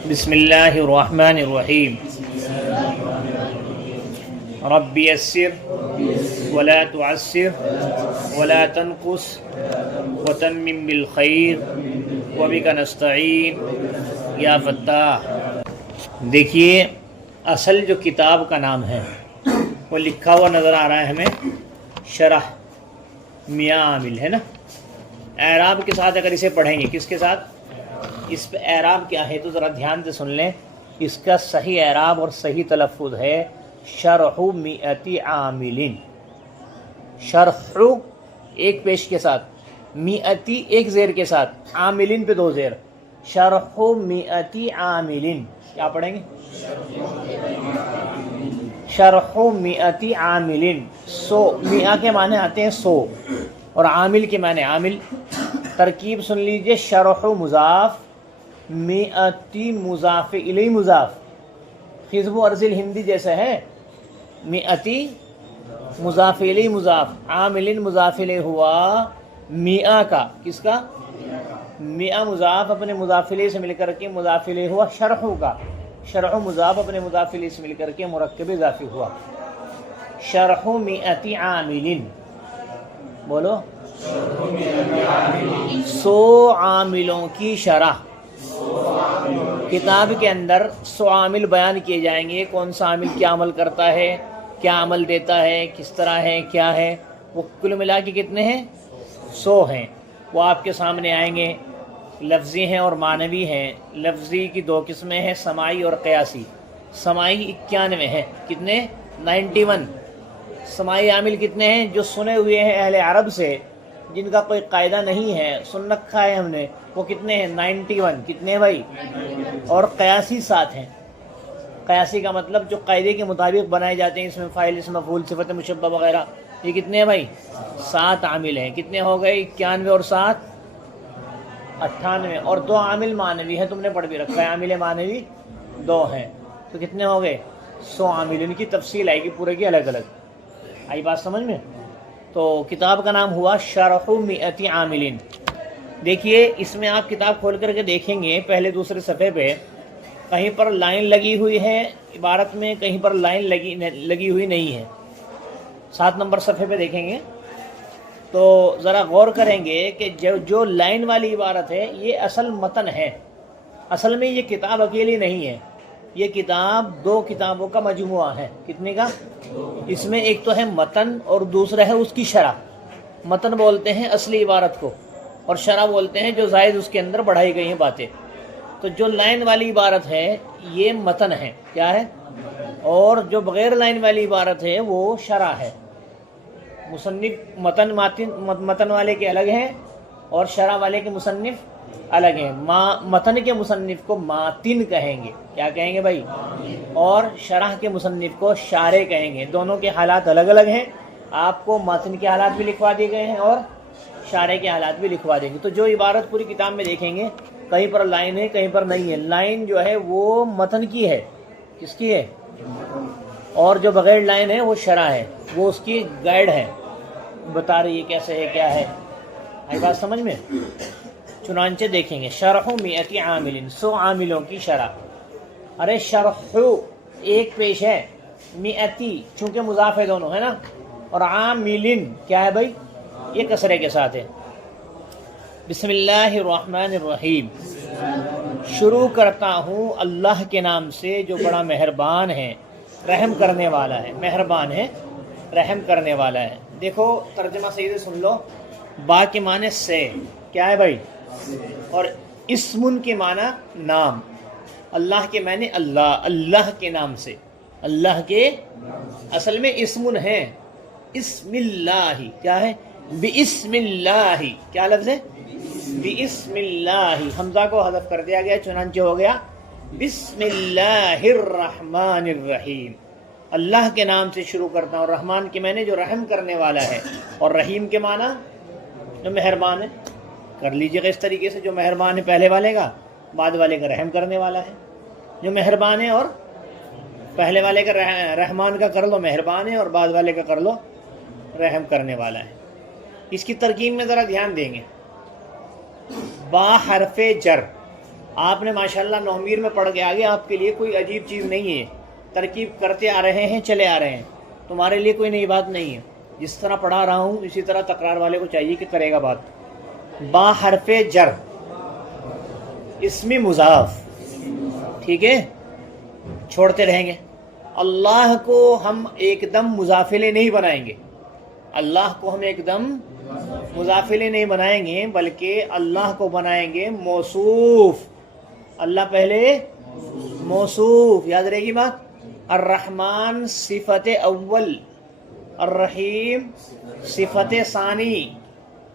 بسم اللہ الرحمن الرحیم رب یسر ولا تعسر ولا تنقص وتمم بالخیر وبک نستعین یا فتاح۔ دیکھیے اصل جو کتاب کا نام ہے وہ لکھا ہوا نظر آ رہا ہے ہمیں شرح میاں عامل ہے نا۔ اعراب کے ساتھ اگر اسے پڑھیں گے، کس کے ساتھ؟ اس پہ اعراب کیا ہے تو ذرا دھیان سے سن لیں۔ اس کا صحیح اعراب اور صحیح تلفظ ہے شرح مئتی عامل۔ شرح ایک پیش کے ساتھ، مئتی ایک زیر کے ساتھ، عاملین پہ دو زیر۔ شرح مئتی عامل، کیا پڑھیں گے؟ شرح مئتی عامل۔ سو، مئہ کے معنی آتے ہیں سو، اور عامل کے معنی عامل۔ ترکیب سن لیجئے، شرح مضاف، مئتی مضاف الی مضاف، حزب و ارض الہندی جیسا ہے۔ مئتی مضاف الی مضاف، عامل مضاف الی ہوا مئہ کا، کس کا؟ مئہ مضاف اپنے مضاف الی سے مل کر کے مضاف الی ہوا شرح کا، شرح مضاف اپنے مضاف الی سے مل کر کے مرکب اضافی ہوا۔ شرح مئتی عامل، بولو، سو عاملوں کی شرح۔ کتاب کے اندر 100 عامل بیان کیے جائیں گے، کون سا عامل کیا عمل کرتا ہے، کیا عمل دیتا ہے، کس طرح ہے، کیا ہے۔ وہ کل ملا کے کتنے ہیں؟ 100 ہیں۔ وہ آپ کے سامنے آئیں گے، لفظی ہیں اور معنوی ہیں۔ لفظی کی دو قسمیں ہیں، سماعی اور قیاسی۔ سماعی 91 ہیں، کتنے؟ 91۔ سماعی عامل کتنے ہیں؟ جو سنے ہوئے ہیں اہل عرب سے، جن کا کوئی قاعدہ نہیں ہے، سن رکھا ہے ہم نے، وہ کتنے ہیں؟ 91۔ کتنے بھائی؟ اور قیاسی 7 ہیں۔ قیاسی کا مطلب جو قاعدے کے مطابق بنائے جاتے ہیں، اس میں فاعل، اسم مفعول، صفت مشبہ وغیرہ۔ یہ کتنے ہیں بھائی؟ 7 عامل ہیں۔ کتنے ہو گئے؟ 91 اور 7 98۔ اور 2 عامل معنوی ہیں، تم نے پڑھ بھی رکھا ہے، عامل معنوی 2 ہیں، تو کتنے ہو گئے؟ 100 عامل۔ ان کی تفصیل آئے گی پورے کی الگ الگ۔ آئی بات سمجھ میں؟ تو کتاب کا نام ہوا شرح مئتی عامل۔ دیکھیے اس میں آپ کتاب کھول کر کے دیکھیں گے، پہلے دوسرے صفحے پہ کہیں پر لائن لگی ہوئی ہے عبارت میں، کہیں پر لائن لگی ہوئی نہیں ہے۔ 7 نمبر صفحے پہ دیکھیں گے تو ذرا غور کریں گے کہ جو لائن والی عبارت ہے یہ اصل متن ہے۔ اصل میں یہ کتاب اکیلی نہیں ہے، یہ کتاب 2 کتابوں کا مجموعہ ہے۔ کتنے کا؟ اس میں ایک تو ہے متن اور دوسرا ہے اس کی شرح۔ متن بولتے ہیں اصلی عبارت کو، اور شرح بولتے ہیں جو زائد اس کے اندر بڑھائی گئی ہیں باتیں۔ تو جو لائن والی عبارت ہے یہ متن ہے، کیا ہے؟ اور جو بغیر لائن والی عبارت ہے وہ شرح ہے۔ مصنف متن والے کے الگ ہیں اور شرح والے کے مصنف الگ ہیں۔ متن کے مصنف کو ماتن کہیں گے، کیا کہیں گے بھائی؟ اور شرح کے مصنف کو شارح کہیں گے۔ دونوں کے حالات الگ الگ ہیں، آپ کو متن کے حالات بھی لکھوا دیے گئے ہیں اور شارح کے حالات بھی لکھوا دیں گے۔ تو جو عبارت پوری کتاب میں دیکھیں گے، کہیں پر لائن ہے کہیں پر نہیں ہے۔ لائن جو ہے وہ متن کی ہے، کس کی ہے؟ اور جو بغیر لائن ہے وہ شرح ہے، وہ اس کی گائیڈ ہے، بتا رہی ہے کیسے ہے، کیا ہے۔ آئی بات سمجھ میں؟ چنانچہ دیکھیں گے شرح مئتی عامل، 100 عاملوں کی شرح۔ ارے شرح ایک پیش ہے، مئتی چونکہ مضاف ہے دونوں، ہے نا، اور عامل کیا ہے بھائی؟ یہ کسرے کے ساتھ ہے۔ بسم اللہ الرحمن الرحیم، شروع کرتا ہوں اللہ کے نام سے جو بڑا مہربان ہے، رحم کرنے والا ہے۔ مہربان ہے، رحم کرنے والا ہے۔ دیکھو ترجمہ صحیح سے سن لو۔ با کے معنی سے، کیا ہے بھائی؟ اور اسم کے معنی نام۔ اللہ کے معنی اللہ، اللہ کے نام سے، اللہ کے اصل میں اسم ہے، اسم اللہ، کیا ہے؟ بِاسم اللہ، کیا لفظ ہے؟ بِاسم اللہ۔ حمزہ کو حذف کر دیا گیا، چنانچہ ہو گیا بسم اللہ الرحمن الرحیم۔ اللہ کے نام سے شروع کرتا ہوں، رحمان کے معنی جو رحم کرنے والا ہے، اور رحیم کے معنی جو مہربان ہے۔ کر لیجیے گا اس طریقے سے، جو مہربان ہے پہلے والے کا، بعد والے کا رحم کرنے والا ہے۔ جو مہربان ہے اور پہلے والے کا رحمان کا کر لو مہربان ہے، اور بعد والے کا کر لو رحم کرنے والا ہے۔ اس کی ترکیب میں ذرا دھیان دیں گے۔ با حرف جر، آپ نے ماشاءاللہ نومیر میں پڑھ کے آگے، آپ کے لیے کوئی عجیب چیز نہیں ہے، ترکیب کرتے آ رہے ہیں، چلے آ رہے ہیں، تمہارے لیے کوئی نئی بات نہیں ہے. جس طرح پڑھا رہا ہوں اسی طرح تکرار والے کو چاہیے کہ کرے گا بات. با حرف جر اسم مضاف، ٹھیک ہے، چھوڑتے رہیں گے. اللہ کو ہم ایک دم مضافلے نہیں بنائیں گے، اللہ کو ہم ایک دم مضافلے نہیں بنائیں گے، بلکہ اللہ کو بنائیں گے موصوف. اللہ پہلے موصوف، یاد رہے گی بات. الرحمن صفت اول، الرحیم صفت ثانی.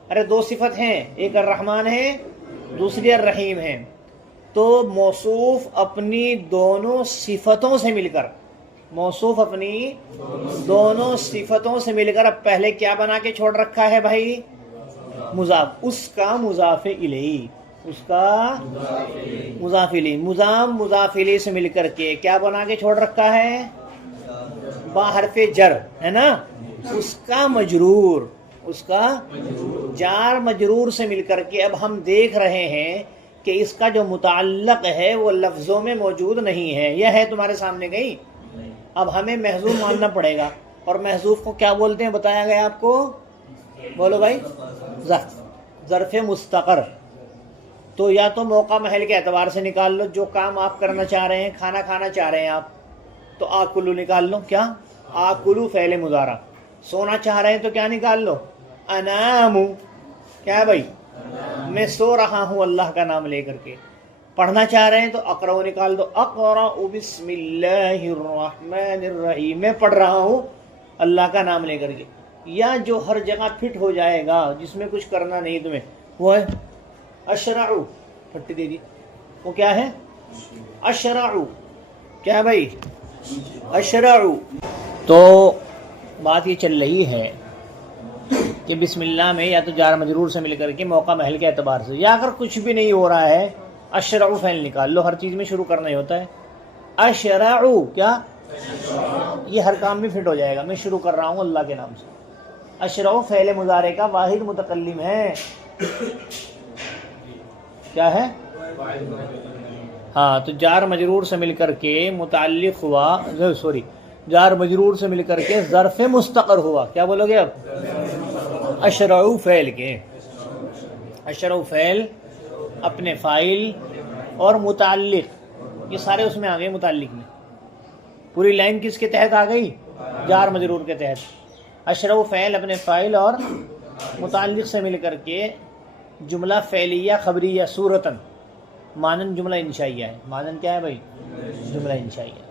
ارے دو صفت ہیں، ایک الرحمن ہے، دوسری الرحیم ہے. تو موصوف اپنی دونوں صفتوں سے مل کر، موصوف اپنی دونوں صفتوں سے مل کر اب پہلے کیا بنا کے چھوڑ رکھا ہے بھائی؟ مضاف. اس کا مضاف الیہ، اس کا مضاف الیہ، مضاف الیہ سے مل کر کے کیا بنا کے چھوڑ رکھا ہے؟ با حرف جر ہے نا، اس کا مجرور، اس کا جار مجرور سے مل کر کے اب ہم دیکھ رہے ہیں کہ اس کا جو متعلق ہے وہ لفظوں میں موجود نہیں ہے. یہ ہے تمہارے سامنے کہیں؟ اب ہمیں محذوف ماننا پڑے گا. اور محذوف کو کیا بولتے ہیں بتایا گیا آپ کو؟ بولو بھائی. ظرف مستقر. تو یا تو موقع محل کے اعتبار سے نکال لو، جو کام آپ کرنا چاہ رہے ہیں، کھانا کھانا چاہ رہے ہیں آپ، تو آکلو نکال لو. کیا؟ آکلو فعل مضارع. سونا چاہ رہے ہیں تو کیا نکال لو؟ انام. کیا ہے بھائی؟ میں سو رہا ہوں اللہ کا نام لے کر کے. پڑھنا چاہ رہے ہیں تو اقرأ نکال دو. اقرأ بسم اللہ الرحمن الرحیم. میں پڑھ رہا ہوں اللہ کا نام لے کر کے. یا جو ہر جگہ فٹ ہو جائے گا، جس میں کچھ کرنا نہیں تمہیں، وہ ہے اشرع. پھٹی دے دی. وہ کیا ہے؟ اشرع. کیا ہے بھائی؟ اشرع. تو بات یہ چل رہی ہے کہ بسم اللہ میں یا تو جار مجرور سے مل کر کے موقع محل کے اعتبار سے، یا اگر کچھ بھی نہیں ہو رہا ہے اشرع فعل نکال لو. ہر چیز میں شروع کرنا ہی ہوتا ہے. اشرع کیا؟ یہ ہر کام میں فٹ ہو جائے گا. میں شروع کر رہا ہوں اللہ کے نام سے. اشرع فعل مضارع کا واحد متکلم ہے. کیا ہے؟ ہاں، تو جار مجرور سے مل کر کے متعلق ہوا، جار مجرور سے مل کر کے ظرف مستقر ہوا. کیا بولو گے اب؟ اشرع فعل کے، اشرع فعل اپنے فاعل اور متعلق، یہ سارے اس میں آ گئے. متعلق میں پوری لائن کس کے تحت آ گئی؟ جار مجرور کے تحت. اشرع فعل اپنے فاعل اور متعلق سے مل کر کے جملہ فعلیہ خبریہ صورتاً مانن جملہ انشائیہ ہے. مانن کیا ہے بھائی؟ جملہ انشائیہ.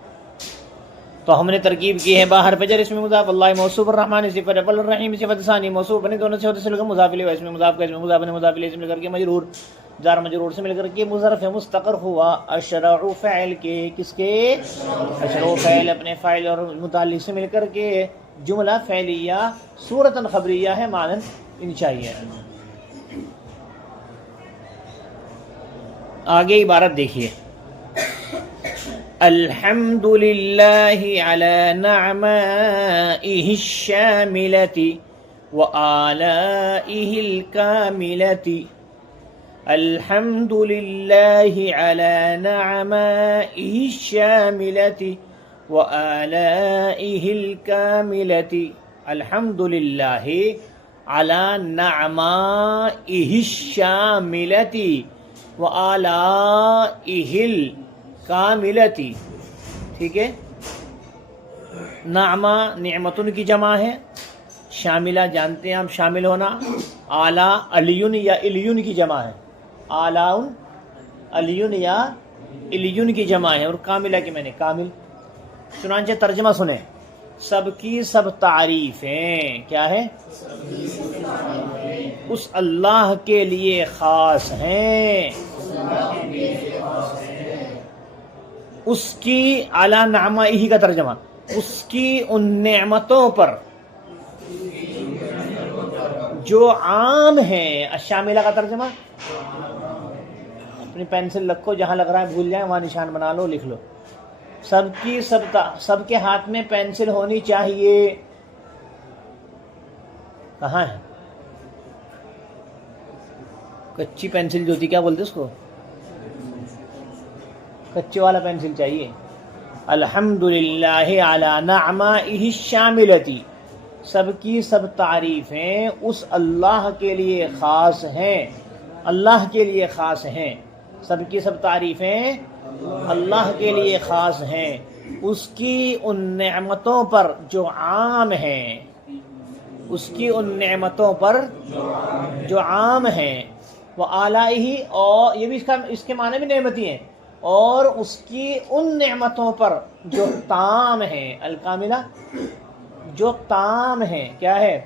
تو ہم نے ترکیب کی ہے با حرف جر اسم مضاف، اللہ موصوف، الرحمن صفت اول، الرحیم صفت ثانی. موصوف بنے دونوں سے ہوتے سے لے کر مضاف الیہ، اسم مضاف کا اسم مضاف نے مضاف الیہ سے مل کر کے مجرور، جار مجرور سے مل کر کے ظرف مستقر ہوا. اشرع فعل کے، کس کے؟ اشرع فعل اپنے فاعل اور متعلق سے مل کر کے جملہ فعلیہ صورتاً خبریہ ہے، مانن انشائیہ ہے. آگے عبارت دیکھیے. الحمد للہ علی نعمائہ الشاملۃ وآلائہ الکاملۃ. الحمد للہ علی نعمائہ الشاملۃ وآلائہ الکاملۃ. الحمد للہ علی نعمائہ الشاملۃ وآلائہ الکاملۃ. ٹھیک ہے. نعمہ نعمتن کی جمع ہے، شاملہ جانتے ہیں آپ شامل ہونا. اعلیٰ علیون یا الیون کی جمع ہے، اعلیٰ علیون یا الیون کی جمع ہے. اور کاملہ کی میں نے کامل. چنانچہ ترجمہ سنیں. سب کی سب تعریفیں کیا ہے؟ اس اللہ کے لیے خاص ہیں. اس کی اعلیٰ نعمائہ کا ترجمہ، اس کی ان نعمتوں پر جو عام ہیں. الشاملہ کا ترجمہ، اپنی پینسل رکھو جہاں لگ رہا ہے بھول جائیں وہاں نشان بنا لو، لکھ لو. سب کی سب کے ہاتھ میں پینسل ہونی چاہیے. کہاں ہے کچی پینسل جو ہوتی، کیا بولتے اس کو؟ کچے والا پینسل چاہیے. الحمدللہ علی نعمائہ الشاملتی، سب کی سب تعریفیں اس اللہ کے لیے خاص ہیں، اللہ کے لیے خاص ہیں. سب کی سب تعریفیں اللہ کے لیے خاص ہیں، اس کی ان نعمتوں پر جو عام ہیں، اس کی ان نعمتوں پر جو عام ہیں. وہ آلائہ، اور یہ بھی اس کے معنی بھی نعمتی ہیں، اور اس کی ان نعمتوں پر جو تام ہیں، الکاملہ جو تام ہیں. کیا ہے؟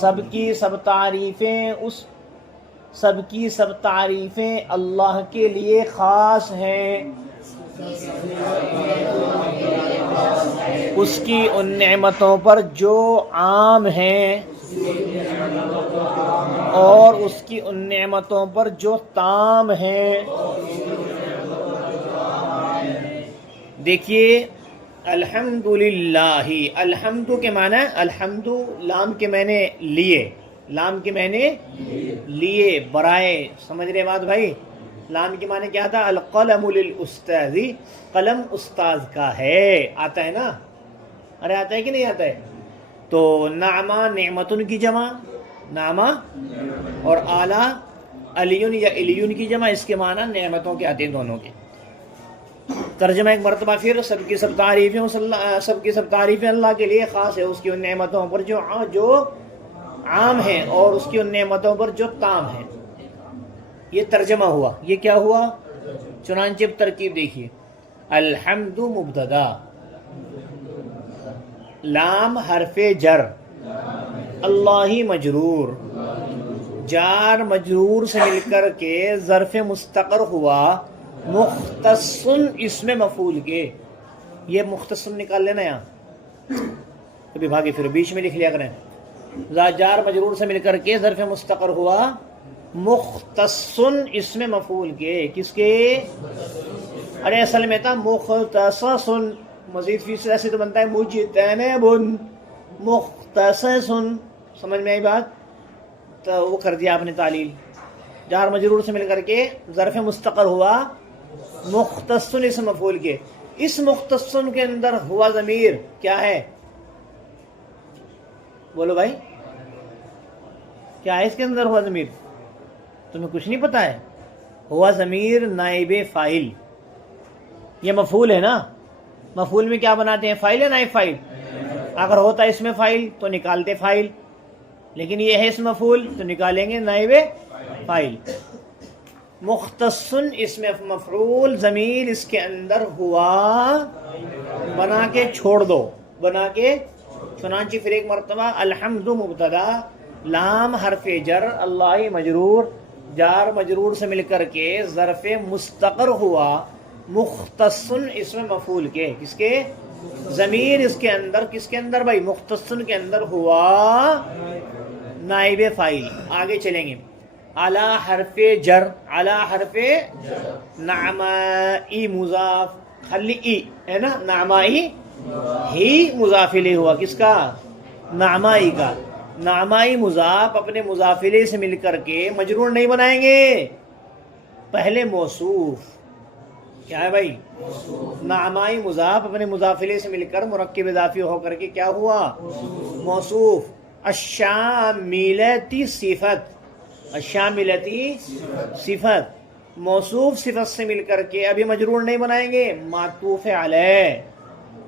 سب کی سب تعریفیں سب کی سب تعریفیں اللہ کے لیے خاص ہیں، اس کی ان نعمتوں پر جو عام ہیں، اور اس کی ان نعمتوں پر جو تام ہیں. دیکھیے الحمدللہ، الحمد کے معنی، الحمد لام کے معنی لیے، لام کے معنی لیے، برائے. سمجھ رہے بات بھائی؟ لام کے معنی کیا تھا؟ القلم للاستاذ، قلم استاذ کا ہے. آتا ہے نا؟ ارے آتا ہے کہ نہیں آتا ہے؟ تو نعمہ نعمتن کی جمع نعمہ، اور اعلیٰ علیون یا علیون کی جمع، اس کے معنی نعمتوں کے آتے ہیں دونوں کے. ترجمہ ایک مرتبہ پھر، سب کی سب تعریفیں سب کی سب تعریفیں اللہ کے لیے خاص ہے، اس کی ان نعمتوں پر جو عام ہیں، اور اس کی ان نعمتوں پر جو تام ہیں. یہ ترجمہ ہوا. یہ کیا ہوا؟ چنانچہ ترکیب دیکھیے. الحمد مبتدا، لام حرف جر، اللہ مجرور، جار مجرور سے مل کر کے ظرف مستقر ہوا مختص اسم مفعول کے. یہ مختص نکال لینا یہاں، کبھی بھاگے پھر بیچ میں لکھ لیا کریں. جار مجرور سے مل کر کے ظرف مستقر ہوا مختص اسم مفعول کے. کس کے؟ ارے اصل میں تھا مختصص، مزید فیصد ایسے تو بنتا ہے مجتنب، مختصص. سمجھ میں آئی بات؟ تو وہ کر دیا آپ نے تعلیل. جار مجرور سے مل کر کے ظرف مستقر ہوا مختص اسم مفعول کے. اس مختص کے اندر ہوا ضمیر کیا ہے؟ بولو بھائی، کیا ہے اس کے اندر ہوا ضمیر؟ تمہیں کچھ نہیں پتا ہے؟ ہوا ضمیر نائب فاعل. یہ مفعول ہے نا؟ مفعول میں کیا بناتے ہیں؟ فاعل ہے نائب فاعل. اگر ہوتا اس میں فاعل تو نکالتے فاعل، لیکن یہ ہے اس مفعول تو نکالیں گے نائب فاعل. مختص اسم مفعول، ضمیر اس کے اندر ہوا، بنا کے چھوڑ دو، بنا کے. چنانچہ پھر ایک مرتبہ الحمد مبتدا، لام حرف جر، اللہ مجرور، جار مجرور سے مل کر کے ظرف مستقر ہوا مختص اسم مفعول کے. کس کے؟ ضمیر اس کے اندر، کس کے اندر بھائی؟ مختص کے اندر ہوا نائب فاعل. آگے چلیں گے. علی حرف جر، علی حرف نعمائی مضاف، خلی ای ہے نا، نعمائی ہی مضاف الیہ ہوا. کس کا؟ نعمائی کا. نعمائی مضاف اپنے مضاف الیہ سے مل کر کے مجرور نہیں بنائیں گے، پہلے موصوف. کیا ہے بھائی؟ نعمائی مضاف اپنے مضاف الیہ سے مل کر مرکب اضافی ہو کر کے کیا ہوا؟ موصوف. الشاملتی صفت، الشاملتی صفت، موصوف صفت سے مل کر کے ابھی مجرور نہیں بنائیں گے، معطوف علیہ،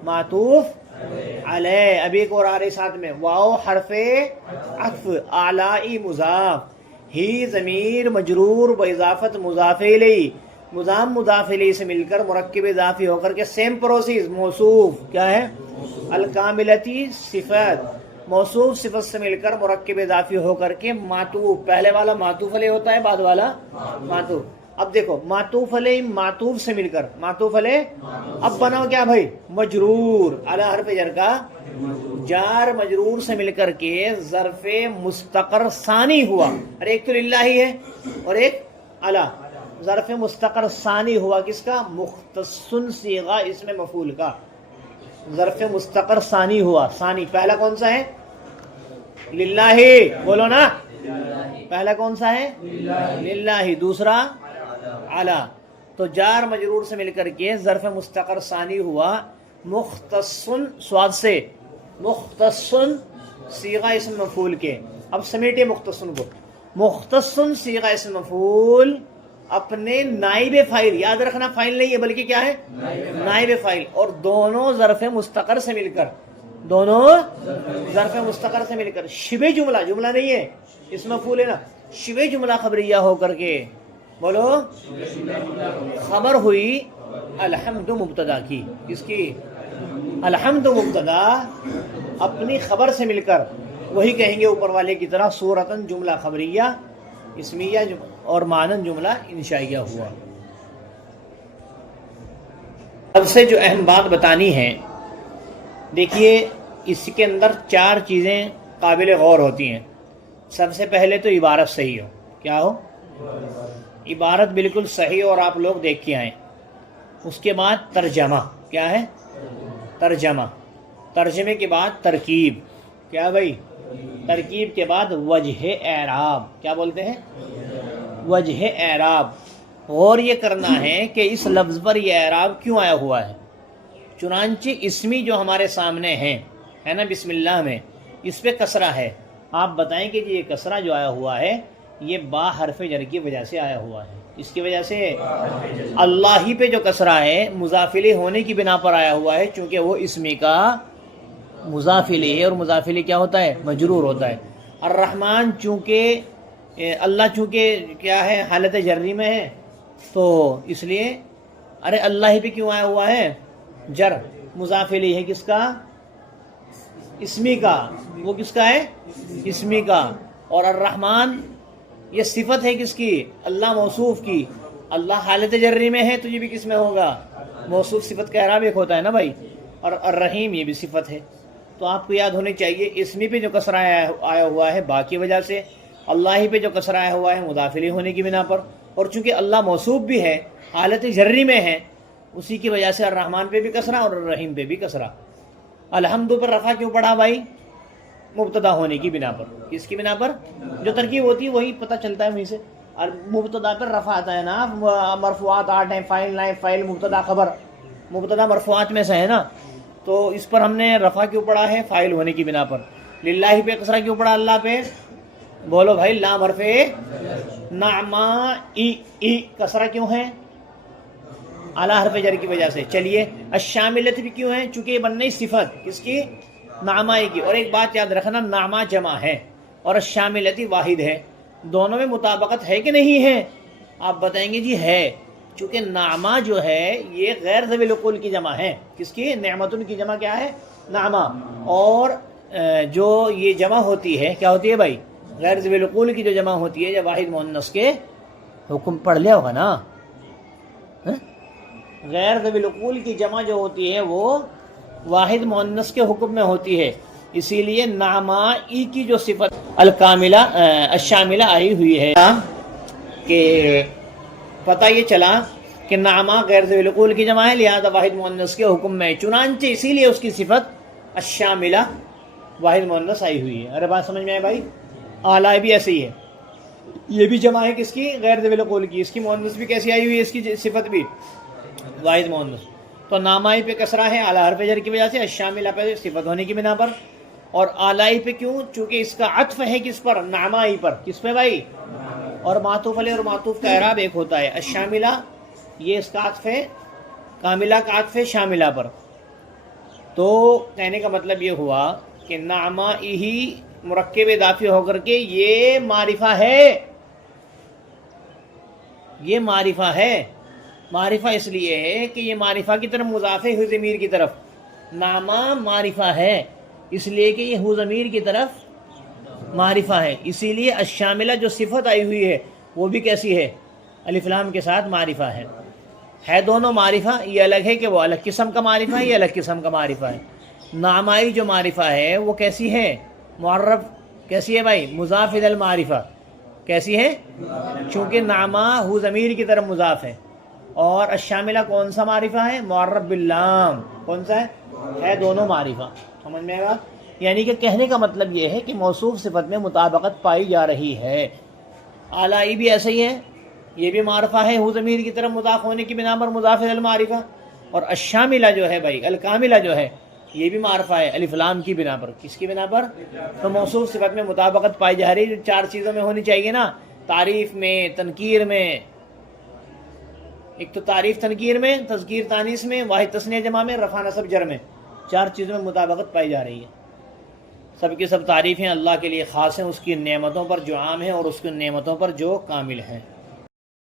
معطوف علیہ. ابھی ایک اور آ رہے ساتھ میں، واو حرف عطف، اعلائی مضاف، ہی ضمیر مجرور باضافت مضاف الیہ، مضاف مضاف الیہ سے مل کر مرکب اضافی ہو کر کے سیم پروسیس موصوف. کیا ہے؟ الکاملتی صفت، موصوف صفت سے مل کر مرکب اضافی ہو کر کے معطوف. پہلے والا معطوف علیہ ہوتا ہے، بعد والا معطوف. اب دیکھو معطوف علیہ معطوف سے مل کر معطوف علیہ، اب بناؤ کیا بھائی؟ مجرور. علی حرف جر کا جار مجرور سے مل کر کے ظرف مستقر ثانی ہوا. ارے ایک تو للہ ہی ہے اور ایک علی. ظرف مستقر ثانی ہوا کس کا؟ مختص صیغہ اسم مفعول کا. ظرف مستقر ثانی ہوا. ثانی پہلا کون سا ہے؟ للہ. بولو نا، پہلا کون سا ہے؟ للہ. دوسرا علی. تو جار مجرور سے مل کر کے ظرف مستقر ثانی ہوا مختصن سواد سے، مختصن صیغہ اسم مفعول کے. اب سمیٹے مختصن کو. مختصن صیغہ اسم مفعول اپنے نائب فاعل، یاد رکھنا فاعل نہیں ہے بلکہ کیا ہے نائب فاعل، اور دونوں ظرف مستقر سے مل کر، دونوں ظرف مستقر سے مل کر شبہ جملہ، جملہ نہیں ہے اسم مفعول ہے نا، شبہ جملہ خبریہ ہو کر کے بولو خبر ہوئی الحمد مبتدا کی. کس کی؟ الحمد مبتدا اپنی خبر سے مل کر وہی کہیں گے اوپر والے کی طرح صورتاً جملہ خبریہ اسمیہ اور معنن جملہ انشائیہ ہوا. اب سے جو اہم بات بتانی ہے، دیکھیے اس کے اندر 4 چیزیں قابل غور ہوتی ہیں. سب سے پہلے تو عبارت صحیح ہو. کیا ہو؟ عبارت بالکل صحیح اور آپ لوگ دیکھ کے آئیں. اس کے بعد ترجمہ. کیا ہے؟ ترجمہ. ترجمے کے بعد ترکیب. کیا بھائی؟ ترکیب کے بعد وجہ اعراب. کیا بولتے ہیں؟ وجہ اعراب. غور یہ کرنا ہے کہ اس لفظ پر یہ اعراب کیوں آیا ہوا ہے. چنانچہ اسمی جو ہمارے سامنے ہے نا بسم اللہ میں، اس پہ کسرہ ہے. آپ بتائیں کہ یہ کسرہ جو آیا ہوا ہے یہ با حرف جر کی وجہ سے آیا ہوا ہے. اس کی وجہ سے اللہ ہی پہ جو کسرہ ہے مضاف الیہ ہونے کی بنا پر آیا ہوا ہے، چونکہ وہ اسمی کا مضاف الیہ ہے، اور مضاف الیہ کیا ہوتا ہے؟ مجرور ہوتا ہے. الرحمن چونکہ اللہ چونکہ کیا ہے حالت جری میں ہے، تو اس لیے ارے اللہ ہی پہ کیوں آیا ہوا ہے؟ جر. مضاف الیہ ہے کس کا؟ اسمی کا. وہ کس کا ہے؟ اسمی کا. اور الرحمن یہ صفت ہے کس کی؟ اللہ موصوف کی. اللہ حالت جری میں ہے تو یہ بھی کس میں ہوگا؟ موصوف صفت کا اعراب ایک ہوتا ہے نا بھائی. اور الرحیم یہ بھی صفت ہے. تو آپ کو یاد ہونی چاہیے اسمی پہ جو کسرہ آیا ہوا ہے با کی وجہ سے، اللہ ہی پہ جو کسرہ آیا ہوا ہے مضاف الیہ ہونے کی بنا پر، اور چونکہ اللہ موصوف بھی ہے حالت جری میں ہے اسی کی وجہ سے الرحمن پہ بھی کسرہ اور الرحیم پہ بھی کسرہ. الحمد پر رفع کیوں پڑا بھائی؟ مبتدا ہونے کی بنا پر. کس کی بنا پر؟ جو ترکیب ہوتی ہے وہی پتہ چلتا ہے وہیں سے. اور مبتدا پر رفع آتا ہے نا. مرفوعات 8 ہیں، فاعل نائب فاعل مبتدا خبر. مبتدا مرفوعات میں سے ہے نا، تو اس پر ہم نے رفع کیوں پڑا ہے؟ فاعل ہونے کی بنا پر. للہ پہ کسرہ کیوں پڑا اللہ پہ؟ بولو بھائی لام حرف نعما ای کسرہ کیوں ہے؟ اعلی حرف جر کی وجہ سے. چلیے الشاملت بھی کیوں ہے؟ چونکہ یہ بننے صفت کس کی؟ نعما کی. اور ایک بات یاد رکھنا، نعما جمع ہے اور الشاملتی واحد ہے. دونوں میں مطابقت ہے کہ نہیں ہے؟ آپ بتائیں گے جی ہے، چونکہ نعما جو ہے یہ غیر ذوی العقول کی جمع ہے. کس کی؟ نعمتن کی جمع کیا ہے؟ نعما. اور جو یہ جمع ہوتی ہے کیا ہوتی ہے بھائی؟ غیر ذوی العقول کی جو جمع ہوتی ہے یا واحد مؤنث کے حکم پڑھ لیا ہوگا نا. غیر ذوی العقول کی جمع جو ہوتی ہے وہ واحد مؤنث کے حکم میں ہوتی ہے. اسی لیے نعما ای کی جو صفت الکاملہ الشاملہ آئی ہوئی ہے کہ پتہ یہ چلا کہ نعما غیر ذوی العقول کی جمع ہے، لہذا واحد مؤنث کے حکم میں، چنانچہ اسی لیے اس کی صفت الشاملہ واحد مؤنث آئی ہوئی ہے. ارے بات سمجھ میں آئے بھائی؟ اعلی بھی ایسے ہی ہے، یہ بھی جمع ہے کس کی؟ غیر ذوی العقول کی. اس کی مؤنث بھی کیسی آئی ہوئی ہے؟ اس کی صفت بھی واحد مؤنث. تو نامائی پہ کسرہ ہے اعلی حرف جر کی وجہ سے، الشاملہ پہ صفت ہونے کی بنا پر. اور اعلی پہ کیوں؟ چونکہ اس کا عطف ہے کس پر؟ نامائی پر. کس پہ بھائی؟ اور معطوف علیہ اور معطوف کا اعراب ایک ہوتا ہے. الشاملہ یہ اس کا عطف ہے، کاملہ کا عطف ہے شاملہ پر. تو کہنے کا مطلب یہ ہوا کہ نعما ہی مرکب اضافی ہو کر کے یہ معرفہ ہے. یہ معرفہ ہے. معرفہ اس لیے ہے کہ یہ معرفہ کی طرف مضاف ہے، ضمیر کی طرف. نعما معرفہ ہے اس لیے کہ یہ ضمیر کی طرف معرفہ ہے. اسی لیے الشاملہ جو صفت آئی ہوئی ہے وہ بھی کیسی ہے؟ الف لام کے ساتھ معرفہ ہے دونوں معرفہ. یہ الگ ہے کہ وہ الگ قسم کا معرفہ ہے، یہ الگ قسم کا معرفہ ہے. نعمائی جو معرفہ ہے وہ کیسی ہے؟ معرف کیسی ہے بھائی؟ مضاف الی المعرفہ. کیسی ہے؟ چونکہ نعما ہو ضمیر کی طرف مضاف ہے. اور الشاملہ کون سا معرفہ ہے؟ معرف باللام. کون سا ہے دونوں معرفہ. سمجھ میں آئے گا؟ یعنی کہ کہنے کا مطلب یہ ہے کہ موصوف صفت میں مطابقت پائی جا رہی ہے. اعلی بھی ایسا ہی ہے، یہ بھی معرفہ ہے ہو ضمیر کی طرف مضاف ہونے کی بنا پر مضاف الی المعرفہ. اور الشاملہ جو ہے بھائی، الکاملہ جو ہے یہ بھی معرفہ ہے الف لام کی بنا پر. کس کی بنا پر؟ تو موصوف صفت میں مطابقت پائی جا رہی ہے جو چار چیزوں میں ہونی چاہیے نا، تعریف میں، تنکیر میں، ایک تو تعریف تنکیر میں، تذکیر تانیث میں، واحد تثنیہ جمع میں، رفع نصب جر میں. چار چیزوں میں مطابقت پائی جا رہی ہے. سب کی سب تعریفیں اللہ کے لیے خاص ہیں، اس کی نعمتوں پر جو عام ہیں اور اس کی نعمتوں پر جو کامل ہیں.